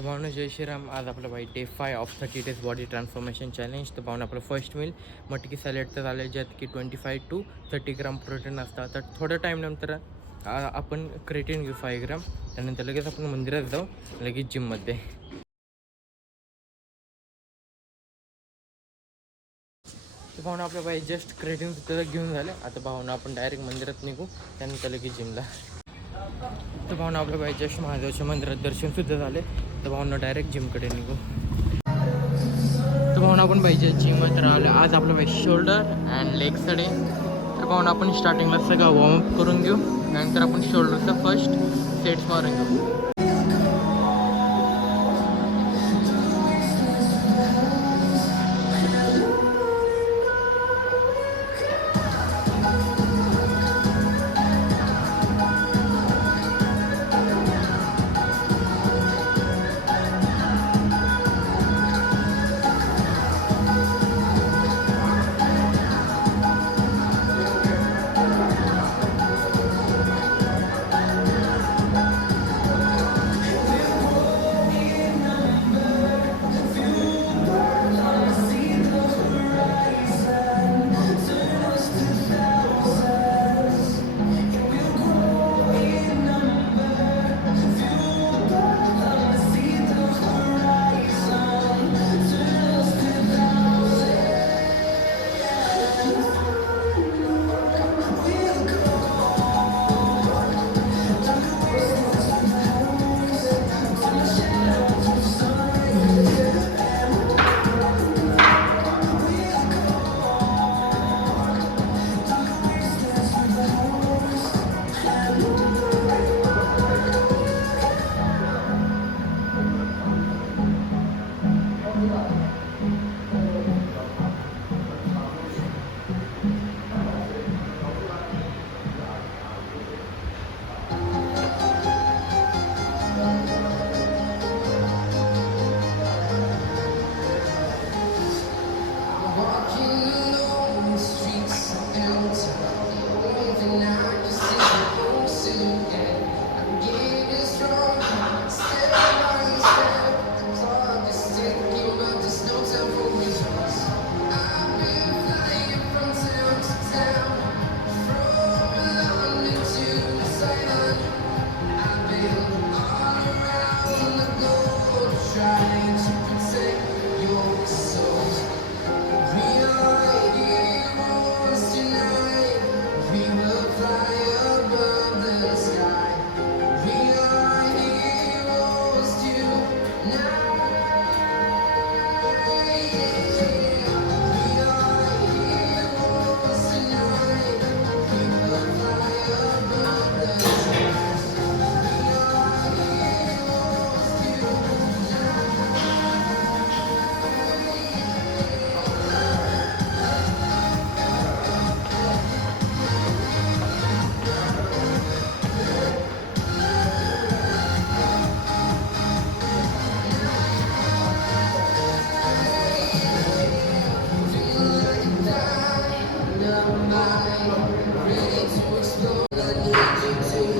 तर भावना जय श्रीराम. आज आपलं बाई डे 5 ऑफ 30 डेज बॉडी ट्रान्सफॉर्मेशन चॅलेंज. तर भावना आपलं फर्स्ट मील मटकी सॅलेड तर झालं, ज्यात की 25 to 30 ग्राम प्रोटीन असतं. तर थोड्या टाईम नंतर आपण क्रेटीन घेऊ 5 ग्राम. त्यानंतर लगेच आपण मंदिरात जाऊ, लगेच जिममध्ये. तर भावना आपल्या बाई जस्ट क्रेटीन सुद्धा घेऊन झाले. आता भावना आपण डायरेक्ट मंदिरात निघू, त्यानंतर लगेच जिमला. तर भावना आपल्या बाई जस्ट महादेवाच्या मंदिरात दर्शनसुद्धा झाले. तर भावना डायरेक्ट जिमकडे निघू. तर भावना आपण पाहिजे जिमत राहिलं. आज आपलं पाहिजे शोल्डर अँड लेगचं डे. तर भावना आपण स्टार्टिंगला सगळं वॉर्मअप करून घेऊ, त्यानंतर आपण शोल्डरचं फर्स्ट सेट्स मारून घेऊ.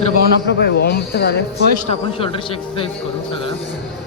तर भावना आपलं बाई वॉर्मअप तर झालं. फर्स्ट आपण शोल्डरची एक्सरसाइज करू सगळं.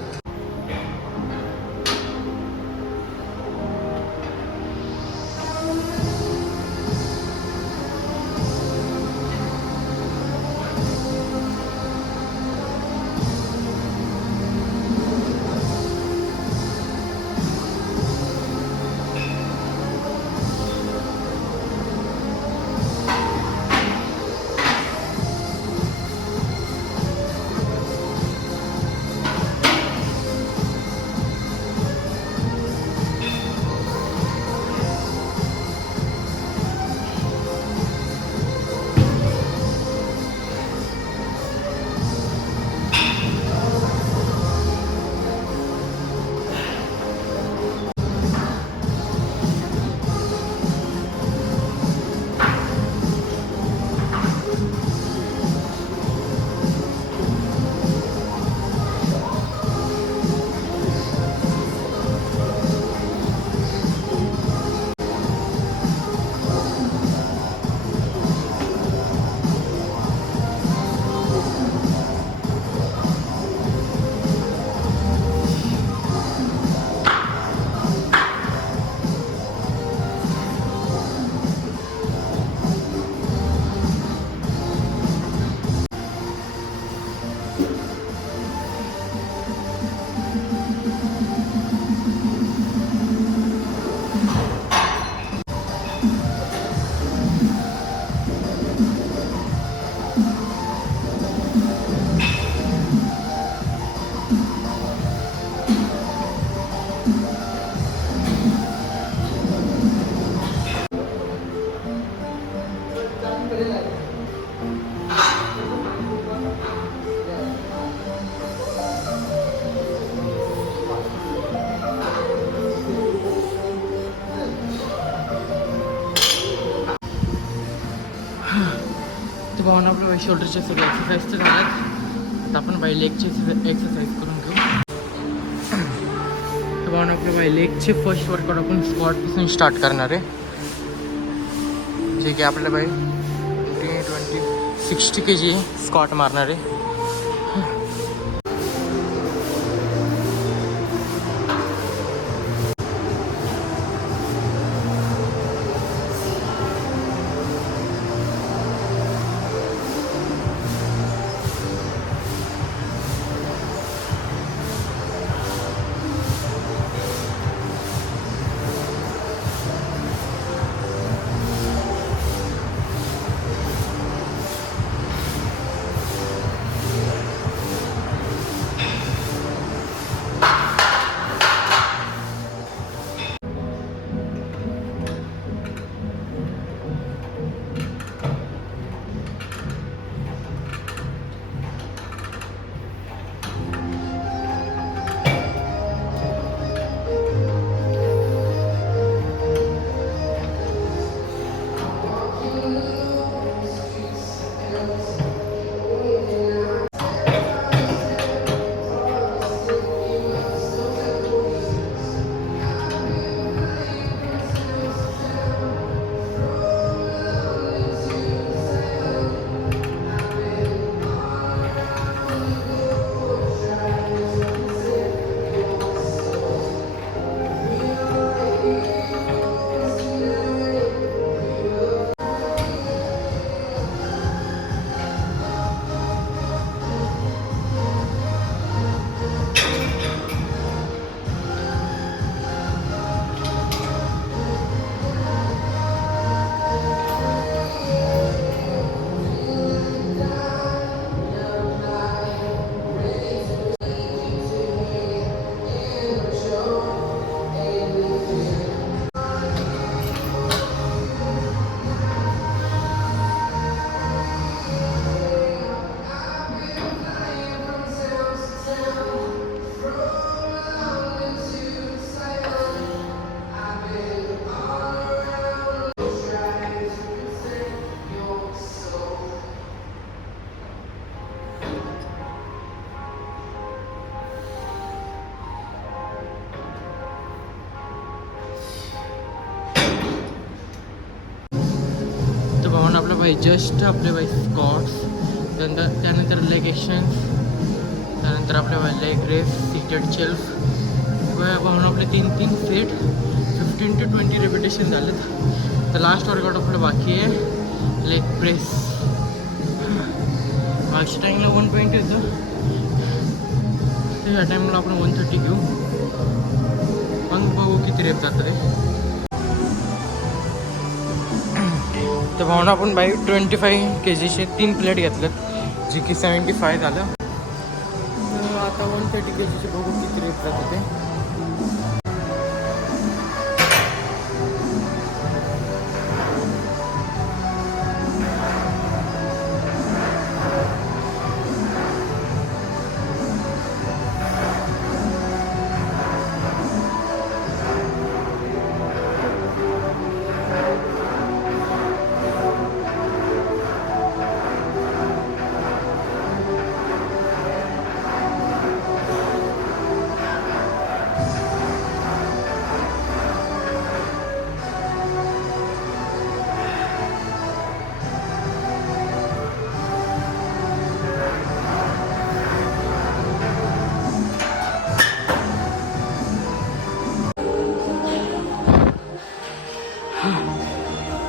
भावना आपल्या बाई शोल्डरचे सगळे एक्सरसाइज तर झाल्यात. तर आपण बाई लेगची एक्सरसाइज करून घेऊ. तर भावना आपल्या बाई लेगचे फर्स्ट वर्कआउट आपण स्क्वॉटपासून स्टार्ट करणार आहे. जे की आपल्याला बाई 60 kg स्क्वॉट मारणार आहे. आपलं बाई जस्ट आपले बाई स्क्वॉट्स, त्यानंतर लेग एक्शन्स, त्यानंतर आपल्या बाई लेग रेस, सीटेड शेल्फ. पाहून आपले 3 सेट 15 to 20 रेपिटेशन झालेत. तर लास्ट वर्कआउट आपलं बाकी आहे लेग प्रेस. मागच्या टाईमला 120 होतं, तर ह्या टाईमला आपण 130 घेऊ. मग बघू किती रेप जातं आहे. तर भावना आपण बाई 25 kgचे 3 प्लेट घेतल्यात, जे की 75 झालं. आता 130 kgचे बघू किती रेट जातं ते.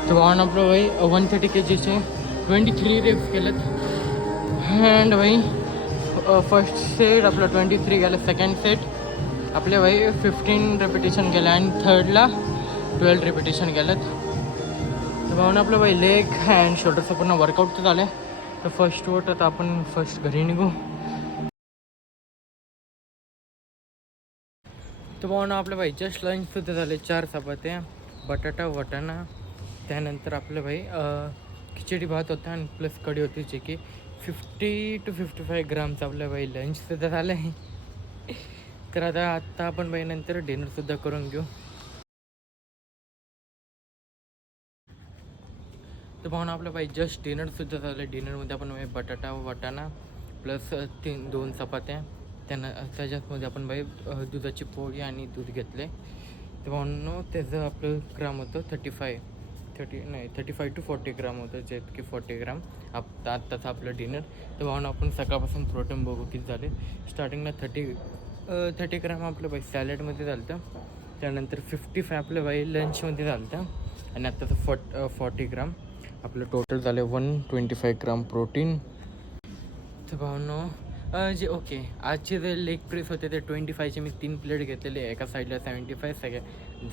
तर भावना आपलं भाई 130 kgचे 23 रेप्स केलेत. अँड भाई फर्स्ट सेट आपलं 23 गेलं. सेकंड सेट आपले भाई 15 रेपिटेशन गेलं आणि थर्डला 12 रेपिटेशन गेलेत. तर भावना आपलं भाई लेग अँड शोल्डरचं पूर्ण वर्कआउट तर झालं. तर फर्स्ट वोट आता आपण फर्स्ट घरी निघू. तर भावना आपलं भाई जस्ट लंचसुद्धा झाले. 4 चपात्या, बटाटा वटाणा, त्यानंतर आपलं भाई खिचडी भात होता आणि प्लस कढी होती, जे की 50 to 55 ग्रामचं आपलं बाई लंचसुद्धा झालं आहे. तर आत्ता आपण बाई नंतर डिनरसुद्धा करून घेऊ. तर भावना आपलं बाई जस्ट डिनरसुद्धा झालं. डिनरमध्ये आपण बाई बटाटा वाटाणा प्लस 2 चपात्या, त्याच्यामध्ये आपण बाई दुधाची पोळी आणि दूध घेतले. तर भावनो त्याचं आपलं ग्राम होतं 35 to 40 ग्राम होतं, जे की 40 ग्राम आत्ताचं आपलं डिनर. तर भावना आपण सकाळपासून प्रोटीन बघू किती झाले. स्टार्टिंगला 30 ग्राम आपलं बाई सॅलडमध्ये झालं होतं, त्यानंतर 55 आपलं बाई लंचमध्ये झालं होतं, आणि आत्ताचं 40 ग्राम आपलं टोटल झालं 125 ग्राम प्रोटीन. तर भावनो जे ओके आजचे जे लेग प्रेस होते ते 25चे मी 3 प्लेट घेतलेले. एका साईडला 75,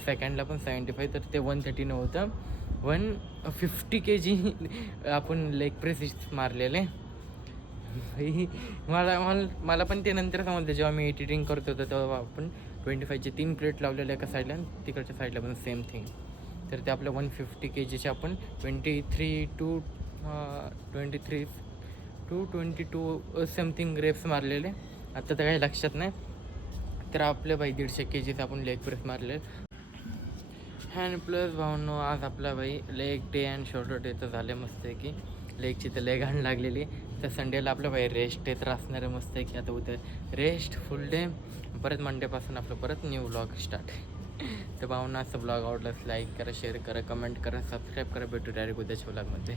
सेकंडला पण 75, तर ते 130 होतं. 150 kg आपण लेग प्रेस मारलेले. मला पण ते नंतर समजलं जेव्हा मी एडिटिंग करत होतो, तेव्हा आपण 25चे 3 प्लेट लावलेले एका साईडला, आणि तिकडच्या साईडला पण सेम थिंग. तर ते आपल्या 150 kgचे आपण 23 to 22 समथिंग रेप्स मारलेले. आता तर काही लक्षात नाही. तर आपल्या बाई 150 kgचं आपण लेग प्रेस मारले. हँड प्लस भावनो आज आपला by leg day and shoulder day तर झाले मस्त आहे की. लेगची तर लेग हँड लागलेली. तर संडेला आपलं बाई रेस्ट डे तर असणार आहे मस्त आहे की. आता उद्या रेस्ट फुल डे, परत मंडेपासून आपलं परत न्यू व्लॉग स्टार्ट. तर भावना असं ब्लॉग आवडलाच लाईक करा, शेअर करा, कमेंट करा, सबस्क्राईब करा. भेटू डायरेक्ट उद्याच्या व्लॉगमध्ये.